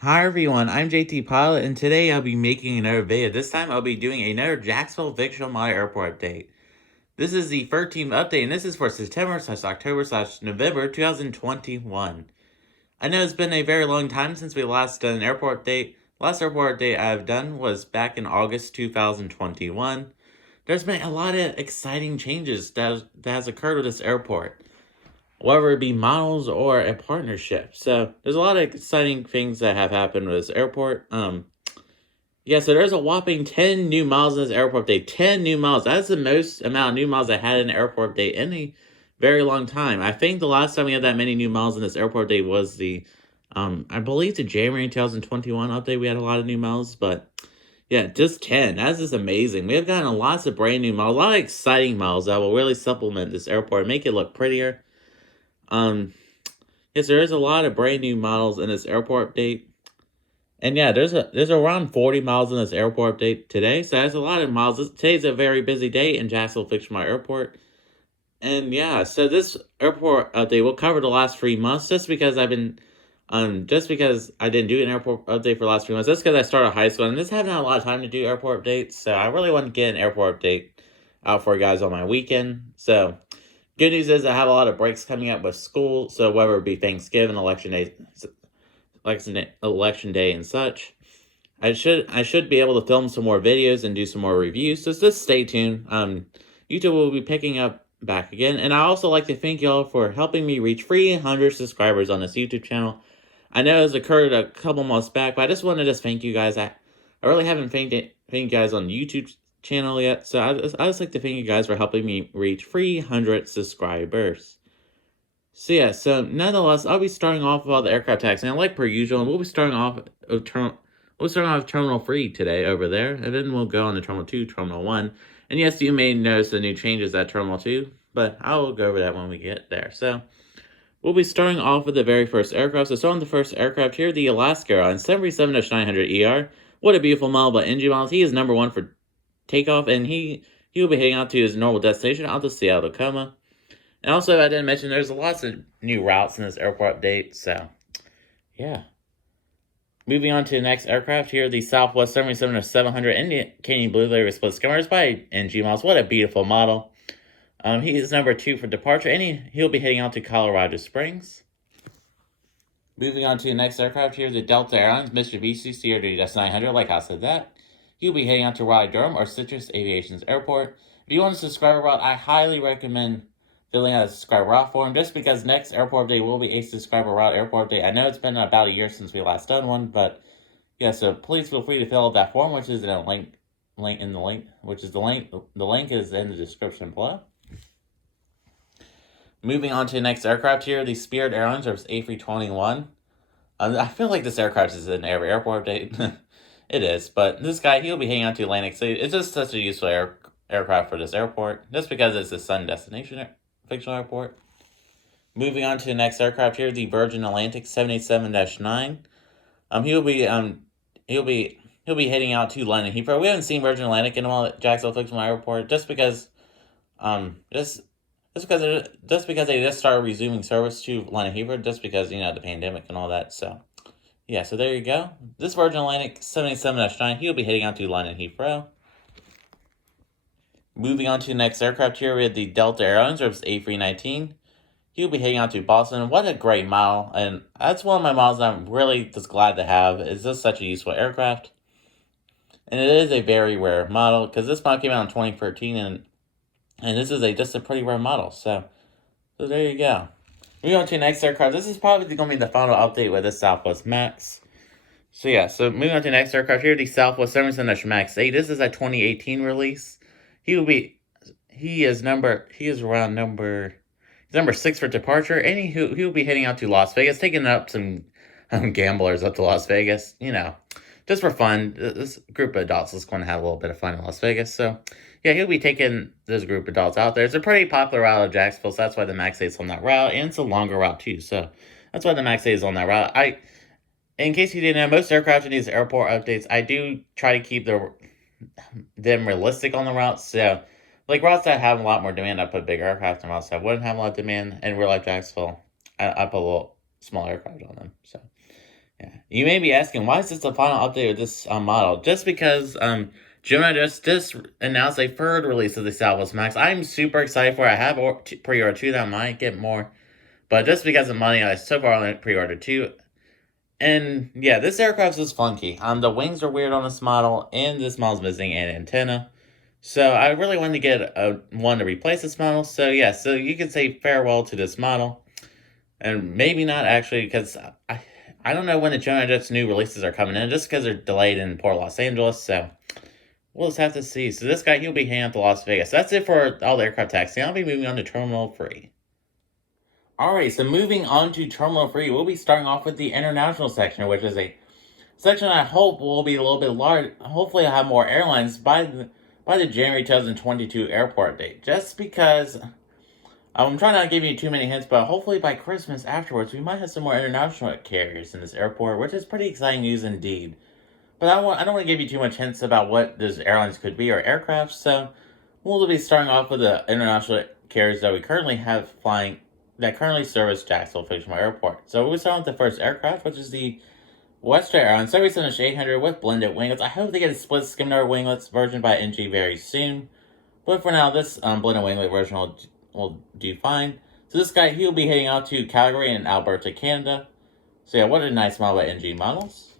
Hi everyone, I'm JT Pilot, and today I'll be making another video. This time I'll be doing another Jacksonville Fictional My Airport update. This is the 13th update, and this is for September/October/November 2021. I know it's been a very long time since we last done an airport update. Last airport update I've done was back in August 2021. There's been a lot of exciting changes that has occurred with this airport, whether it be models or a partnership. So there's a lot of exciting things that have happened with this airport. Yeah, so there's a whopping 10 new miles in this airport update. 10 new miles. That's the most amount of new miles I had in an airport update in a very long time. I think the last time we had that many new miles in this airport update was I believe the January 2021 update. We had a lot of new miles, but yeah, just 10. That's just amazing. We have gotten lots of brand new miles, a lot of exciting miles that will really supplement this airport and make it look prettier. Yes, there is a lot of brand new models in this airport update. And yeah, there's around 40 miles in this airport update today, so that's a lot of miles. Today's a very busy day in Jacksonville Fictional Airport. And yeah, so this airport update will cover the last 3 months just because I didn't do an airport update for the last 3 months. That's because I started high school and just haven't had a lot of time to do airport updates. So I really want to get an airport update out for you guys on my weekend. So good news is I have a lot of breaks coming up with school, so whether it be Thanksgiving, election day, and such, I should be able to film some more videos and do some more reviews. So just stay tuned. YouTube will be picking up back again, and I also like to thank y'all for helping me reach 300 subscribers on this YouTube channel. I know it's occurred a couple months back, but I just want to thank you guys. I really haven't thanked you guys on the YouTube channel yet, so I just like to thank you guys for helping me reach 300 subscribers. So yeah, so nonetheless, I'll be starting off with all the aircraft taxi, and like per usual, we'll be starting off with Terminal 3 today over there, and then we'll go on to Terminal 2, Terminal 1. And yes, you may notice the new changes at Terminal 2, but I will go over that when we get there. So we'll be starting off with the very first aircraft. So on the first aircraft here, the Alaska Airlines 737-900ER. What a beautiful model by NG Miles. He is number 1 for takeoff, and he will be heading out to his normal destination, out to Seattle, Tacoma. And also, I didn't mention there's lots of new routes in this airport update, so yeah. Moving on to the next aircraft here, the Southwest 777-700 Indian Canyon Blue Layer split skimmers by NG Miles. What a beautiful model. He is number 2 for departure, and he'll be heading out to Colorado Springs. Moving on to the next aircraft here, the Delta Airlines Mitsubishi CRJ-900. Like I said that, he'll be heading out to Raleigh-Durham or Citrus Aviation's airport. If you want a subscriber route, I highly recommend filling out a subscriber route form, just because next airport day will be a subscriber route airport day. I know it's been about a year since we last done one, but yeah, so please feel free to fill out that form, which is in a link in the link, which is the link is in the description below. Moving on to the next aircraft here, the Spirit Airlines A321. I feel like this aircraft is in every airport update. It is, but this guy, he'll be heading out to Atlantic City. It's just such a useful aircraft for this airport, just because it's a sun destination fictional airport. Moving on to the next aircraft here, the Virgin Atlantic 787-9. He'll be heading out to London Heathrow. We haven't seen Virgin Atlantic in a while at Jacksonville Fictional Airport, just because they just started resuming service to London Heathrow, just because, you know, the pandemic and all that. So yeah, so there you go. This Virgin Atlantic 787-9, he'll be heading out to London Heathrow. Moving on to the next aircraft here, we have the Delta Airlines A319. He'll be heading out to Boston. What a great model, and that's one of my models I'm really just glad to have. It's just such a useful aircraft. And it is a very rare model, because this model came out in 2013, and this is just a pretty rare model. So there you go. Moving on to the next aircraft. This is probably going to be the final update with this Southwest Max. So yeah, so moving on to the next aircraft here, the Southwest 777-MAX 8. This is a 2018 release. He's number 6 for departure, and he'll be heading out to Las Vegas, taking up some gamblers up to Las Vegas, you know, just for fun. This group of adults is going to have a little bit of fun in Las Vegas, so yeah, he'll be taking this group of adults out there. It's a pretty popular route of Jacksonville, so that's why the MAX 8 is on that route, and it's a longer route too, so that's why the MAX 8 is on that route. In case you didn't know, most aircraft in these airport updates, I do try to keep them realistic on the routes. So, like routes that have a lot more demand, I put big aircraft, and routes that wouldn't have a lot of demand in real life Jacksonville, I put a little small aircraft on them. So, Yeah. You may be asking, why is this the final update of this model? Just because Gemini just announced a third release of the Southwest Max. I'm super excited for it. I have pre-ordered two that I might get more. But just because of money, I so far only pre-ordered two. And yeah, this aircraft is funky. The wings are weird on this model, and this model's missing an antenna. So I really wanted to get one to replace this model. So yeah, so you can say farewell to this model. And maybe not actually, because I don't know when the Gemini Jet's new releases are coming in, just because they're delayed in Port Los Angeles, so we'll just have to see. So this guy, he'll be heading out to Las Vegas. That's it for all the aircraft taxi. I'll be moving on to Terminal 3. Alright, so moving on to Terminal 3, we'll be starting off with the international section, which is a section I hope will be a little bit large. Hopefully I'll have more airlines by the January 2022 airport date, just because I'm trying not to give you too many hints, but hopefully by Christmas afterwards, we might have some more international carriers in this airport, which is pretty exciting news indeed. But I don't want to give you too much hints about what those airlines could be or aircraft, so we'll be starting off with the international carriers that we currently have flying, that currently service Jacksonville Fictional Airport. So we'll start with the first aircraft, which is the Western Airlines 777-800 with blended winglets. I hope they get a split Skimmer winglets version by NG very soon. But for now, this blended winglet version will do fine. So this guy, he'll be heading out to Calgary and Alberta, Canada. So yeah, what a nice model by NG Models.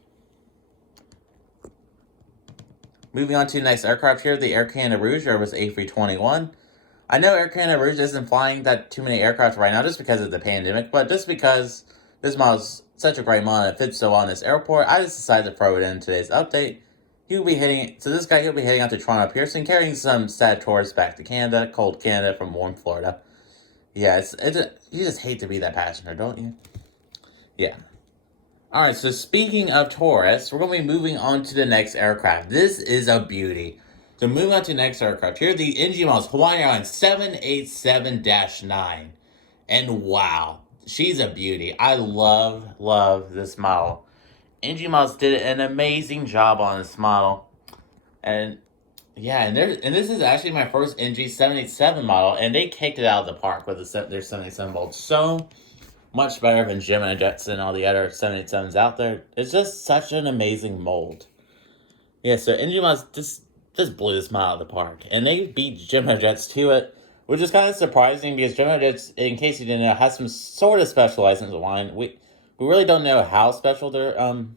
Moving on to the next aircraft here, the Air Canada Rouge Airbus A321. I know Air Canada Rouge isn't flying that too many aircraft right now just because of the pandemic, but just because this model is such a great model and it fits so well in this airport, I just decided to throw it in today's update. He'll be heading out to Toronto Pearson, carrying some sad tourists back to Canada, cold Canada from warm Florida. Yeah, you just hate to be that passenger, don't you? Yeah. Alright, so speaking of tourists, we're going to be moving on to the next aircraft. This is a beauty. So moving on to the next aircraft. Here are the NG models, Hawaiian Airlines 787-9. And wow, she's a beauty. I love this model. NG Models did an amazing job on this model. And yeah, and this is actually my first NG 787 model, and they kicked it out of the park with their 787 mold. So much better than Gemini Jets and all the other 787s out there. It's just such an amazing mold. Yeah, so NG Models just blew this model out of the park, and they beat Gemini Jets to it, which is kind of surprising because Gemini Jets, in case you didn't know, has some sort of special license line. We really don't know how special their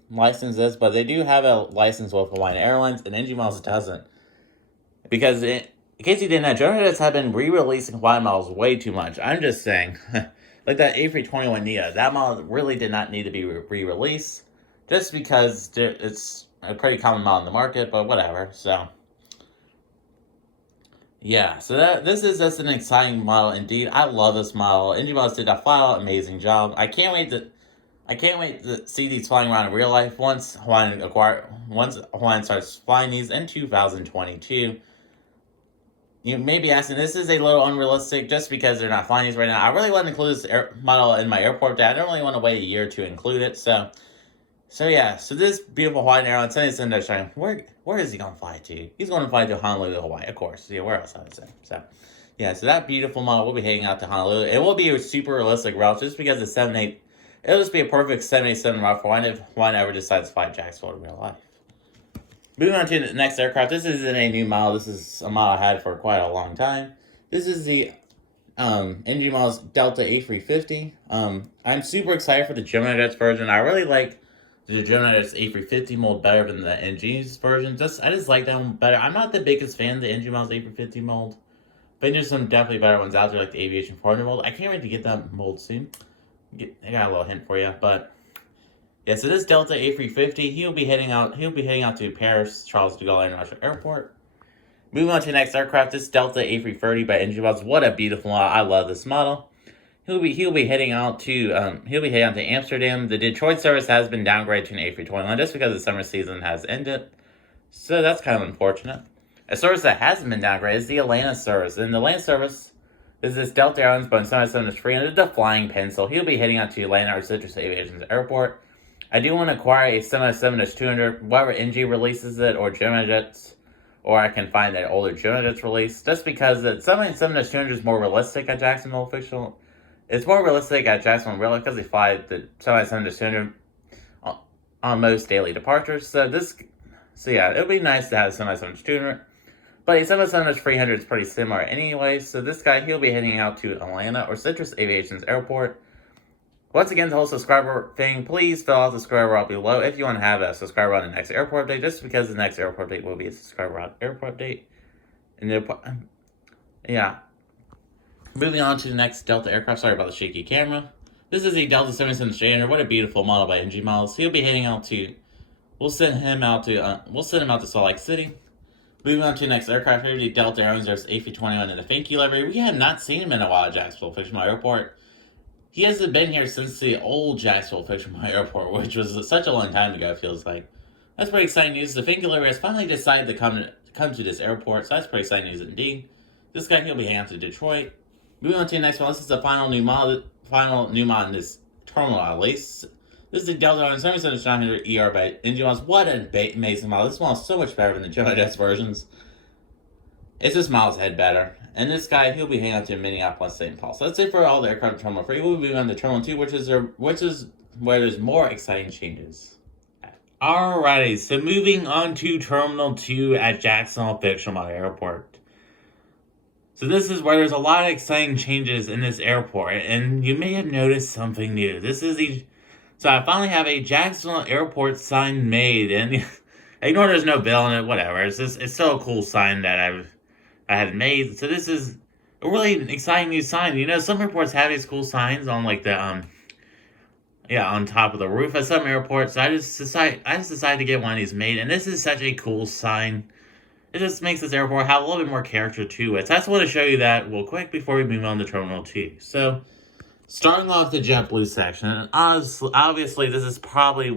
license is, but they do have a license with Hawaiian Airlines, and NG Models doesn't. Because in case you didn't know, Gemini Jets have been re-releasing Hawaiian models way too much. I'm just saying, like that A321neo, that model really did not need to be re-released, just because it's a pretty common model in the market, but whatever, so. Yeah, so this is just an exciting model indeed. I love this model. NG Models did a flat-out amazing job. I can't wait to see these flying around in real life once Hawaiian starts flying these in 2022. You may be asking, this is a little unrealistic just because they're not flying these right now. I really want to include this model in my airport day. I don't really want to wait a year to include it. So yeah, so this beautiful Hawaiian Airlines 787-9, where is he going to fly to? He's going to fly to Honolulu, Hawaii, of course. Yeah, where else I would say. So yeah, so that beautiful model will be heading out to Honolulu. It will be a super realistic route just because the it'll just be a perfect 787 route for Hawaiian ever decides to fly Jacksonville in real life. Moving on to the next aircraft. This isn't a new model. This is a model I had for quite a long time. This is the NG Models Delta A350. I'm super excited for the Gemini Jets version. I really like the Gemini Jets A350 mold better than the NG's version. I just like that one better. I'm not the biggest fan of the NG Models A350 mold, but there's some definitely better ones out there, like the Aviation 400 mold. I can't wait to get that mold soon. I got a little hint for you, but yeah, so this Delta A350, he'll be heading out to Paris Charles de Gaulle International Airport. Moving on to the next aircraft, this Delta A330 by NG Models. What a beautiful model. I love this model. He'll be heading out to Amsterdam. The Detroit service has been downgraded to an A321 just because the summer season has ended. So that's kind of unfortunate. A service that hasn't been downgraded is the Atlanta service. And the Atlanta service is this Delta Airlines Boeing 777-3, and it's the Flying Pencil. He'll be heading out to Atlanta or Citrus Aviation's airport. I do want to acquire a 777-200, whether NG releases it or Gemini Jets, or I can find that older Gemini Jets release, just because the 777-200 is more realistic at Jacksonville Fictional. It's more realistic at Jacksonville, really, because they fly the 777-200 on most daily departures. So yeah, it would be nice to have a 772, but a 777-300 is pretty similar anyway. So this guy, he'll be heading out to Atlanta or Citrus Aviation's airport. Once again, the whole subscriber thing, please fill out the subscriber route below if you want to have a subscriber on the next airport update, just because the next airport update will be a subscriber route airport update. And yeah. Moving on to the next Delta aircraft. Sorry about the shaky camera. This is a Delta 77 Standard. What a beautiful model by NG Models. He'll be heading out to. We'll send him out to Salt Lake City. Moving on to the next aircraft here, the Delta Airlines A321 in the Thank You livery. We have not seen him in a while at Jacksonville Fictional Airport. He hasn't been here since the old Jacksonville Fictional Airport, which was such a long time ago, it feels like. That's pretty exciting news. The Thank You livery has finally decided to come to this airport, so that's pretty exciting news indeed. This guy, he'll be heading out to Detroit. Moving on to the next one. This is the final new model in this terminal, at least. This is the Delta 77-900 ER by NG Models. What an amazing model. This model is so much better than the Gemini versions. It's just miles ahead better. And this guy, he'll be heading out to Minneapolis, St. Paul. So that's it for all the aircraft in Terminal 3. We'll be moving on to Terminal 2, which is where there's more exciting changes. Alrighty, so moving on to Terminal 2 at Jacksonville Fictional Airport. So this is where there's a lot of exciting changes in this airport, and you may have noticed something new. So I finally have a Jacksonville Airport sign made, and ignore there's no bill in it, whatever. It's still a cool sign that I had made. So this is a really exciting new sign. You know, some airports have these cool signs on like the on top of the roof at some airports. So I just decided to get one of these made, and this is such a cool sign. It just makes this airport have a little bit more character to it. So I just want to show you that real quick before we move on to Terminal 2. So, starting off the JetBlue section, and obviously this is probably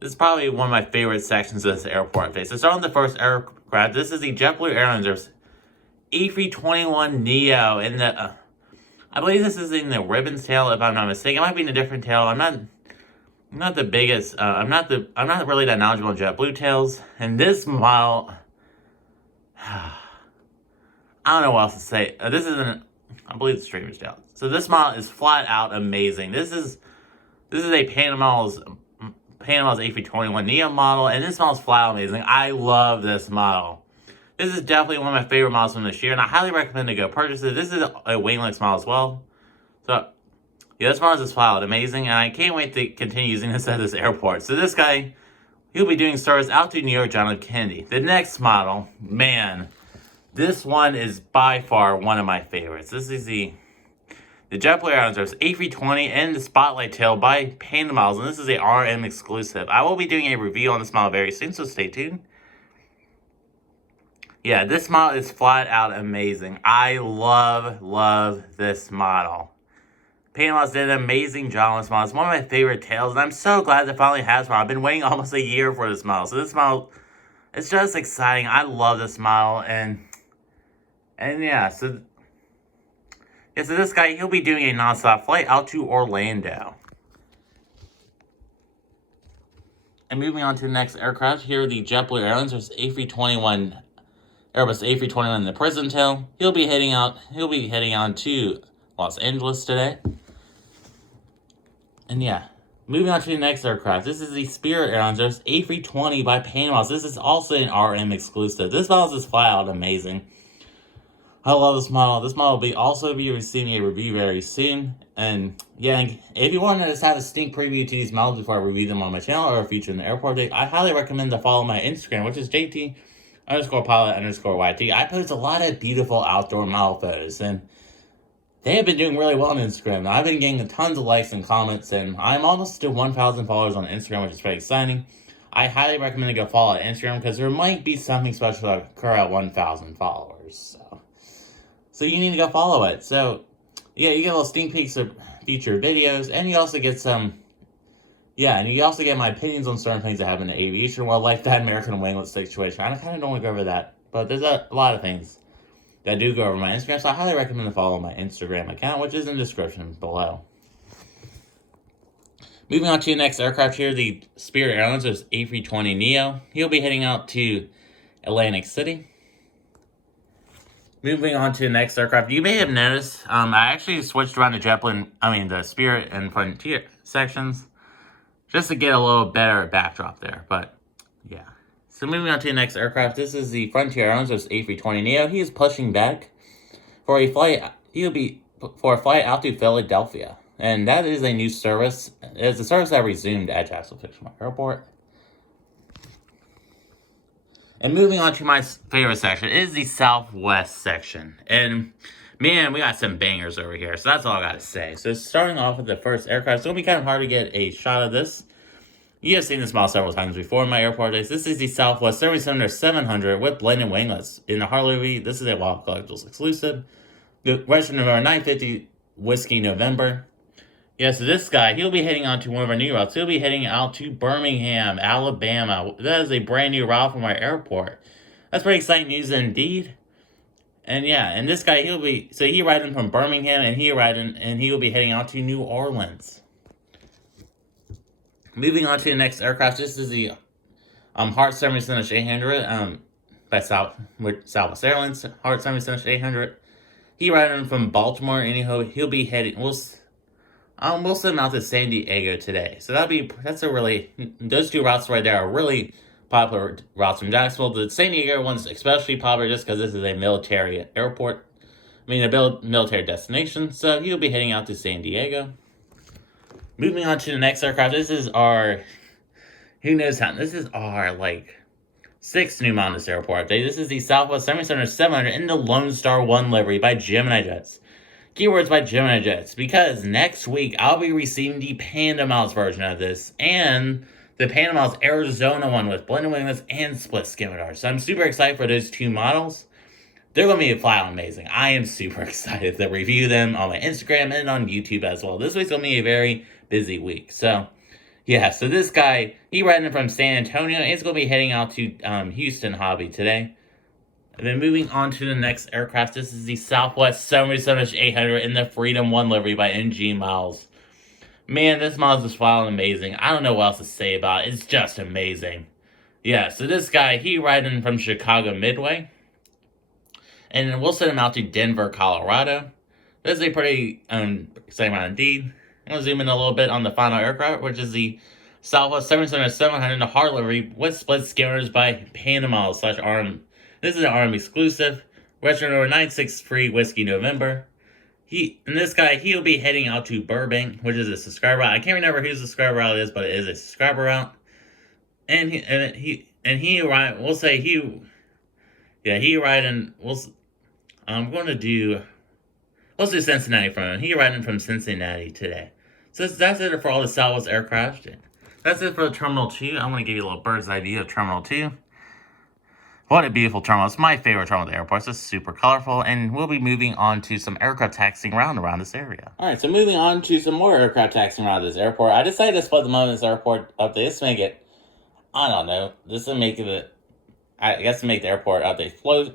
one of my favorite sections of this airport phase. So starting with the first aircraft, this is the JetBlue Airlines A321neo in the I believe this is in the ribbons tail, if I'm not mistaken. It might be in a different tail. I'm not the biggest. I'm not really that knowledgeable in JetBlue tails. And this model, I don't know what else to say. This isn't. I believe it's streamer's tail. So this model is flat out amazing. This is a Panama's A321neo model, and this model is flat out amazing. I love this model. This is definitely one of my favorite models from this year, and I highly recommend to go purchase it. This is a wingless model as well. So, yeah, this model is flat out amazing, and I can't wait to continue using this at this airport. So this guy, he'll be doing service out to New York John F. Kennedy. The next model, man, this one is by far one of my favorites. This is the JetBlue Airlines A320 and the Spotlight Tail by Panda Models, and this is a RM exclusive. I will be doing a review on this model very soon, so stay tuned. Yeah, this model is flat out amazing. I love this model. Panda Models did an amazing job on this model. It's one of my favorite tails, and I'm so glad that it finally has one. I've been waiting almost a year for this model. So this model, it's just exciting. I love this model, and yeah, so this guy, he'll be doing a nonstop flight out to Orlando. And moving on to the next aircraft, here the JetBlue Airlines, there's Airbus A321 in the prison tail. He'll be heading on to Los Angeles today. And yeah, moving on to the next aircraft. This is the Spirit Airlines. There's A320 by Panama. This is also an RM exclusive. This model is flat out amazing. I love this model. This model will also be receiving a review very soon. And yeah, if you want to just have a sneak preview to these models before I review them on my channel or feature in the airport update, I highly recommend to follow my Instagram, which is JT_pilot_YT. I post a lot of beautiful outdoor model photos, and they have been doing really well on Instagram. I've been getting tons of likes and comments, and I'm almost to 1,000 followers on Instagram, which is very exciting. I highly recommend to go follow Instagram because there might be something special that occur at 1,000 followers. So you need to go follow it. So yeah, you get little sneak peeks of future videos, and you also get my opinions on certain things that happen in the aviation world, like that American winglet situation. I kind of don't want to go over that, but there's a lot of things that do go over my Instagram, so I highly recommend to follow my Instagram account, which is in the description below. Moving on to the next aircraft here, the Spirit Airlines, there's A320neo. He'll be heading out to Atlantic City. Moving on to the next aircraft, you may have noticed, I actually switched around the the Spirit and Frontier sections just to get a little better backdrop there. But yeah. So moving on to the next aircraft, this is the Frontier Airlines A320neo. He is pushing back for a flight. He'll be for a flight out to Philadelphia, and that is a new service. It's a service that resumed at Jacksonville Fictional Airport. And moving on to my favorite section is the Southwest section. And man, we got some bangers over here. So that's all I got to say. So starting off with the first aircraft, it's going to be kind of hard to get a shot of this. You have seen this model several times before in my airport days. This is the Southwest 700 with blended winglets. In the Harley, this is a Wild Collectibles exclusive. The registration number 950 Whiskey November. Yeah, so this guy, he'll be heading on to one of our new routes. He'll be heading out to Birmingham, Alabama. That is a brand new route from our airport. That's pretty exciting news indeed. And yeah, and this guy, he riding from Birmingham, and he will be heading out to New Orleans. Moving on to the next aircraft, this is the Heart 777-800 by Southwest Airlines. Heart 777-800. He riding from Baltimore, and he'll be heading. We'll send him out to San Diego today. So those two routes right there are really popular routes from Jacksonville. The San Diego one's especially popular just because this is a military airport. A military destination. So he'll be heading out to San Diego. Moving on to the next aircraft. This is our, this is our, sixth new model in this airport update. This is the Southwest 700 in the Lone Star 1 livery by Gemini Jets. Keywords by Gemini Jets, because next week I'll be receiving the Panda Miles version of this, and the Panda Miles Arizona one with blended winglets and split skimitar. So I'm super excited for those two models. They're going to be flat out amazing. I am super excited to review them on my Instagram and on YouTube as well. This week's going to be a very busy week. So yeah, so this guy, he riding from San Antonio, and he's going to be heading out to Houston Hobby today. And then moving on to the next aircraft, this is the Southwest 777-800 in the Freedom 1 livery by NG Miles. Man, this model is flat out amazing. I don't know what else to say about it. It's just amazing. Yeah, so this guy, he riding from Chicago Midway. And we'll send him out to Denver, Colorado. This is a pretty exciting round indeed. I'm going to zoom in a little bit on the final aircraft, which is the Southwest 777-700 in the Heart livery with split skimmers by Panda Miles /RM. This is an RM exclusive. Registration number 963 Whiskey November. This guy, he'll be heading out to Burbank, which is a subscriber route. I can't remember whose subscriber route it is, but it is a subscriber route. Let's do Cincinnati from him. He riding from Cincinnati today. So that's it for all the Southwest aircraft. That's it for Terminal 2. I want to give you a little bird's eye view of Terminal 2. What a beautiful terminal. It's my favorite terminal at the airport. It's super colorful, and we'll be moving on to some aircraft taxiing around this area. Alright, so moving on to some more aircraft taxiing around this airport. I decided to split them up in this airport update. This make it, I don't know, this will make it, I guess to make the airport update flow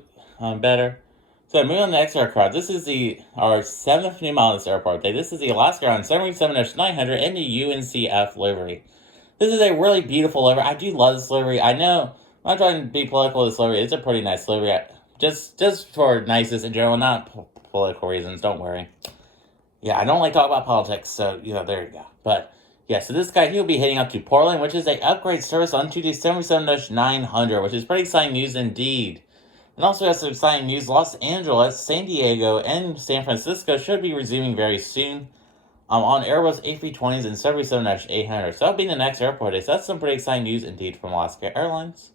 better. So moving on to the next aircraft. This is our 7th new model in this airport update. This is the Alaska Airlines 777-900 in the UNCF livery. This is a really beautiful livery. I do love this livery. I know, I'm not trying to be political with this livery. It's a pretty nice livery. Just for niceness in general, not political reasons, don't worry. Yeah, I don't like talking about politics, so, there you go. But, yeah, so this guy, he'll be heading up to Portland, which is a upgrade service onto the 777-900, which is pretty exciting news indeed. And also has some exciting news. Los Angeles, San Diego, and San Francisco should be resuming very soon on Airbus A320s and 777-800. So that'll be the next airport day. So that's some pretty exciting news indeed from Alaska Airlines.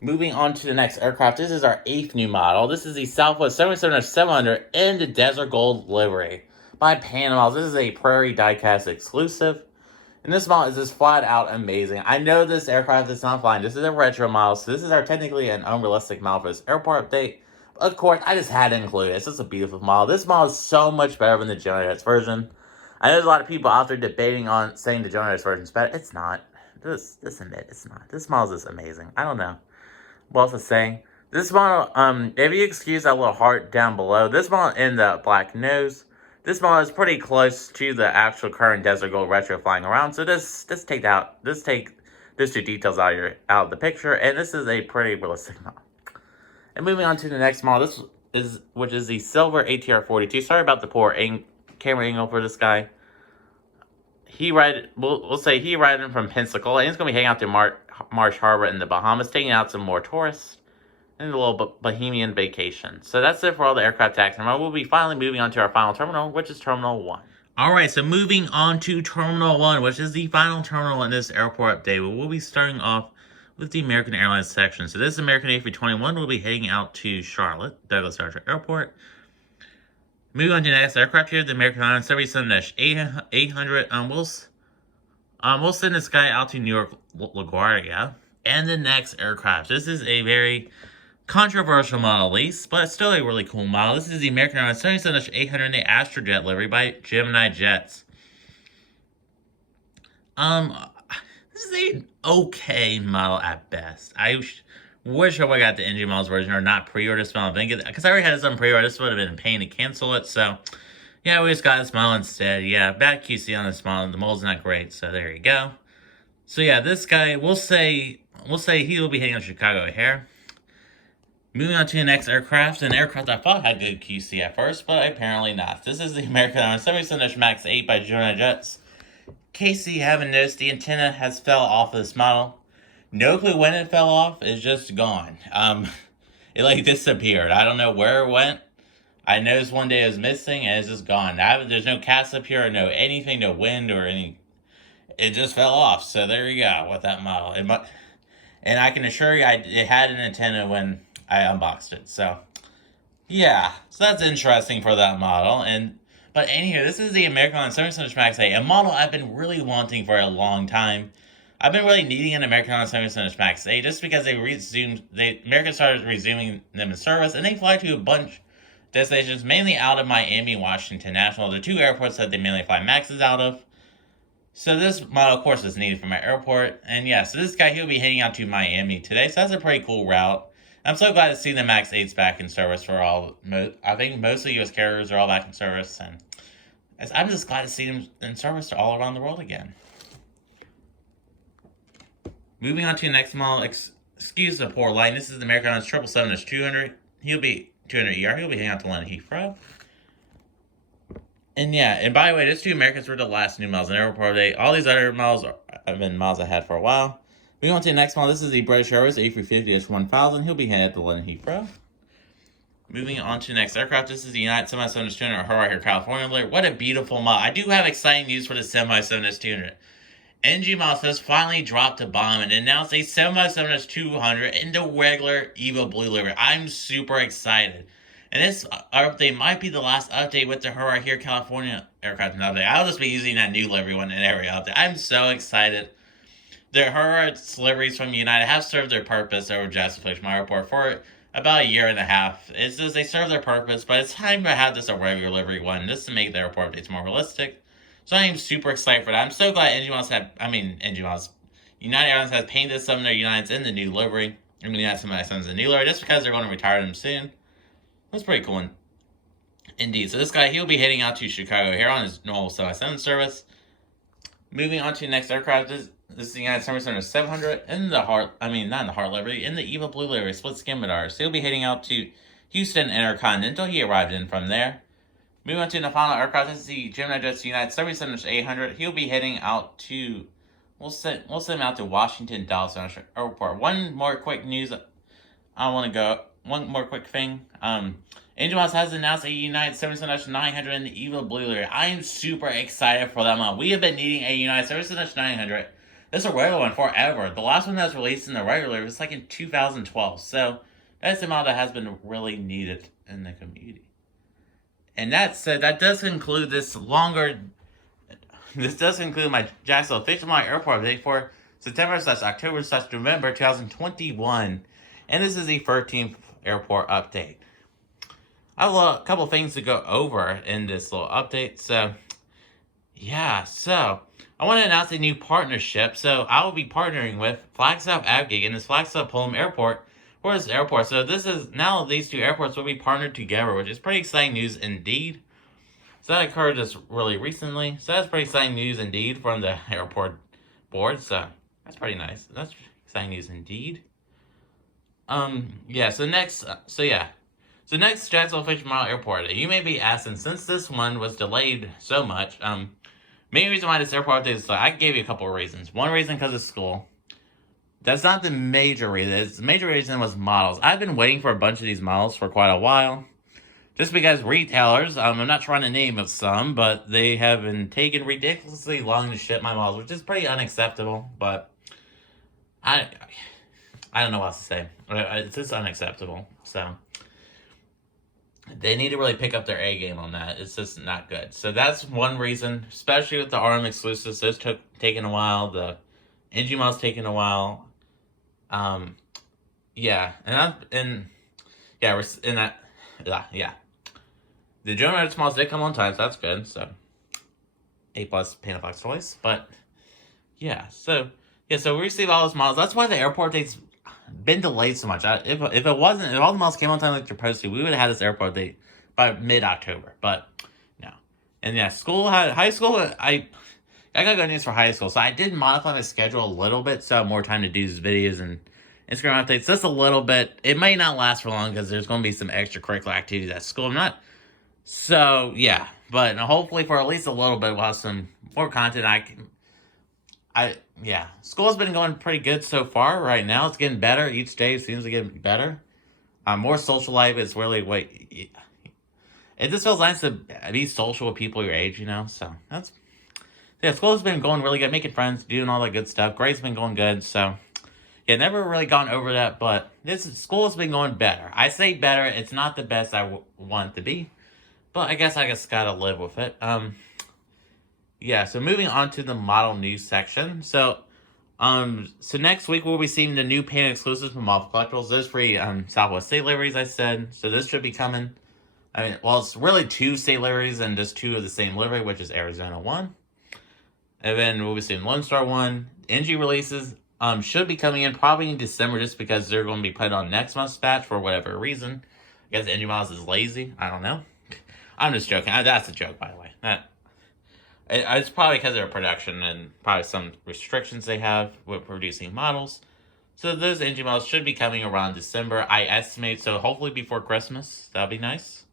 Moving on to the next aircraft, this is our 8th new model. This is the Southwest 777-700 in the Desert Gold livery by Panda Miles. This is a Prairie diecast exclusive. And this model is just flat out amazing. I know this aircraft is not flying. This is a retro model, so this is technically an unrealistic model for this airport update. Of course, I just had to include it. It's just a beautiful model. This model is so much better than the Gemini Jets version. I know there's a lot of people out there debating on saying the Gemini Jets version is better. It's not. Just admit it's not. This model is just amazing. I don't know what else to say. This model, if you excuse that little heart down below, this model in the black nose, this model is pretty close to the actual current Desert Gold retro flying around. So just take those two details out of the picture, and this is a pretty realistic model. And moving on to the next model, which is the Silver ATR 42. Sorry about the poor camera angle for this guy. we'll say he arrived in from Pensacola, and he's going to be hanging out to Marsh Harbor in the Bahamas, taking out some more tourists, and a little Bohemian vacation. So that's it for all the aircraft taxi. We'll be finally moving on to our final terminal, which is Terminal 1. Alright, so moving on to Terminal 1, which is the final terminal in this airport update. We'll be starting off with the American Airlines section. So this American A321 will be heading out to Charlotte, Douglas Airport. Moving on to the next aircraft here, the American Airlines 787-800. We'll send this guy out to New York LaGuardia. And the next aircraft. This is a very controversial model, at least, but it's still a really cool model. This is the American Airlines 787-800, the Astrojet livery by Gemini Jets. This is an okay model at best. I wish I got the NG models version or not pre-order this model. Because I already had this on pre-order, this would have been a pain to cancel it. So, yeah, we just got this model instead. Yeah, bad QC on this model. The mold's not great, so there you go. So, yeah, this guy, we'll say he will be heading to Chicago O'Hare. Moving on to the next aircraft, an aircraft I thought had good QC at first, but apparently not. This is the American Airlines 787 MAX 8 by Gemini Jets. In case you haven't noticed, the antenna has fell off of this model. No clue when it fell off. It's just gone. It like disappeared. I don't know where it went. I noticed one day it was missing and it's just gone. There's no cast up here, no anything, no wind or any. It just fell off. So there you go with that model. And I can assure you, it had an antenna when I unboxed it. So yeah, so that's interesting for that model. But anywho, this is the American Airlines 777 MAX 8, a model I've been really wanting for a long time. I've been really needing an American Airlines 777 MAX 8 just because American started resuming them in service, and they fly to a bunch of destinations, mainly out of Miami, Washington National, the two airports that they mainly fly MAXs out of. So this model, of course, is needed for my airport. And yeah, so this guy, he'll be heading out to Miami today, so that's a pretty cool route. I'm so glad to see the MAX 8s back in service for I think most of the U.S. carriers are all back in service, and I'm just glad to see them in service all around the world again. Moving on to the next model, excuse the poor line. This is the American Airlines 777-200. He'll be 200ER. He'll be heading out to London Heathrow. And yeah, and by the way, these two Americans were the last new models in airport update. All these other models have been models I had for a while. Moving on to the next model, this is the British Airways A350-1000. He'll be heading at the London Heathrow. Moving on to the next aircraft, this is the United Semi-7-200 right here, California. What a beautiful model. I do have exciting news for the Semi-7-200. NG Models has finally dropped a bomb and announced a 777-200 in the regular Evo Blue livery. I'm super excited. And this update might be the last update with the right here, California aircraft update. I'll just be using that new livery one in every update. I'm so excited. The Hertz liveries from United have served their purpose over Jacksonville Fictional Airport for about a year and a half. It's just they serve their purpose, but it's time to have this a regular livery one just to make the airport updates more realistic. So I am super excited for that. I'm so glad United Airlines has painted some of their Uniteds in the new livery. I mean, United Semi-7s in the new livery just because they're going to retire them soon. That's pretty cool. Indeed. So this guy, he'll be heading out to Chicago here on his normal 777 service. Moving on to the next aircraft, this is the United Semi-700 700 in the not in the Heart livery, in the Eva Blue livery, split skimmadar. So he'll be heading out to Houston Intercontinental. He arrived in from there. Moving on to the final aircraft, this is the Gemini Jets United 777-800. He'll be heading out to, we'll send him out to Washington Dallas Airport. One more quick thing. Angel Mouse has announced a United 777-900 in the Eva Blue livery. I am super excited for that model. We have been needing a United 777-900. This is a regular one forever. The last one that was released in the regular was like in 2012. So that's the model that has been really needed in the community. And that said, that does conclude this does conclude my Jacksonville Fictional airport update for September/October/November 2021. And this is the 13th airport update. I have a couple things to go over in this little update. So, yeah. So, I want to announce a new partnership. So, I will be partnering with Flagstaff Avgeek in this Flagstaff Pullman Airport for this airport. So, this is now these two airports will be partnered together, which is pretty exciting news indeed. So, that occurred just really recently. So, that's pretty exciting news indeed from the airport board. So, that's pretty nice. That's exciting news indeed. Yeah. So next. So next, Jacksonville Fictional Airport. You may be asking, since this one was delayed so much, Main reason why this airport update is, I gave you a couple of reasons. One reason because of school. That's not the major reason. The major reason was models. I've been waiting for a bunch of these models for quite a while. Just because retailers, I'm not trying to name of some, but they have been taking ridiculously long to ship my models, which is pretty unacceptable. But I don't know what else to say. It's just unacceptable. So they need to really pick up their A game on that. It's just not good. So that's one reason, especially with the RM exclusives. Those taking a while. The NG models taking a while. Yeah, we're in that. Yeah. The Gemini models did come on time, so that's good. So A+ Panafox toys, but yeah. So we received all those models. That's why the airport date's been delayed so much. If all the models came on time like they're supposed to, we would have had this airport date by mid-October. But no. And yeah, high school. I got good news for high school. So I did modify my schedule a little bit, so I have more time to do these videos and Instagram updates. Just a little bit. It may not last for long because there's going to be some extracurricular activities at school. So yeah, but hopefully for at least a little bit, we'll have some more content. School's been going pretty good so far. Right now, it's getting better each day. It seems to get better. More social life is really it just feels nice to be social with people your age, So school's been going really good, making friends, doing all that good stuff. Grades been going good, so yeah, never really gone over that, but school has been going better. I say better. It's not the best I want it to be, but I guess gotta live with it. Yeah, so moving on to the model news section. So next week we'll be seeing the new paint exclusives from Marvel Collectibles. Those free Southwest state liveries, I said. So this should be coming. It's really 2 state liveries and just 2 of the same livery, which is Arizona 1. And then we'll be seeing Lone Star 1. NG releases should be coming in probably in December just because they're going to be put on next month's batch for whatever reason. I guess NG Miles is lazy. I don't know. I'm just joking. That's a joke, by the way. It's probably because of their production and probably some restrictions they have with producing models. So those NG models should be coming around December, I estimate. So hopefully before Christmas. That'll be nice.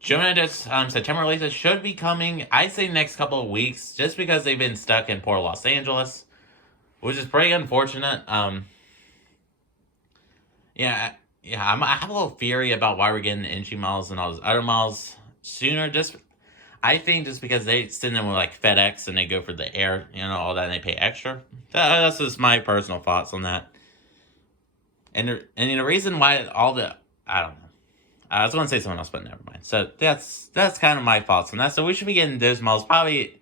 Gemini September releases should be coming, I'd say next couple of weeks, just because they've been stuck in Port Los Angeles, which is pretty unfortunate. I have a little theory about why we're getting the NG models and all those other models sooner. I think just because they send them with like FedEx and they go for the air, all that, and they pay extra. That's just my personal thoughts on that. And the reason why I don't know. I was going to say something else, but never mind. So that's kind of my thoughts on that. So we should be getting those models probably,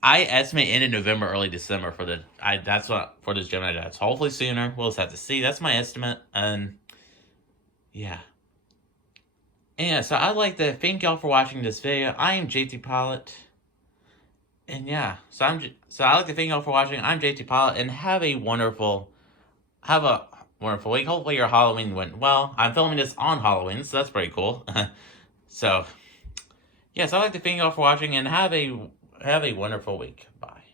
I estimate, end of November, early December for this Gemini Jets. Hopefully sooner. We'll just have to see. That's my estimate. And yeah. And so I'd like to thank y'all for watching this video. I am JT Pilot. And yeah, so I'd like to thank y'all for watching. I'm JT Pilot, and have a wonderful week. Hopefully your Halloween went well. I'm filming this on Halloween, so that's pretty cool. So, yes, I'd like to thank y'all for watching, and have a wonderful week. Bye.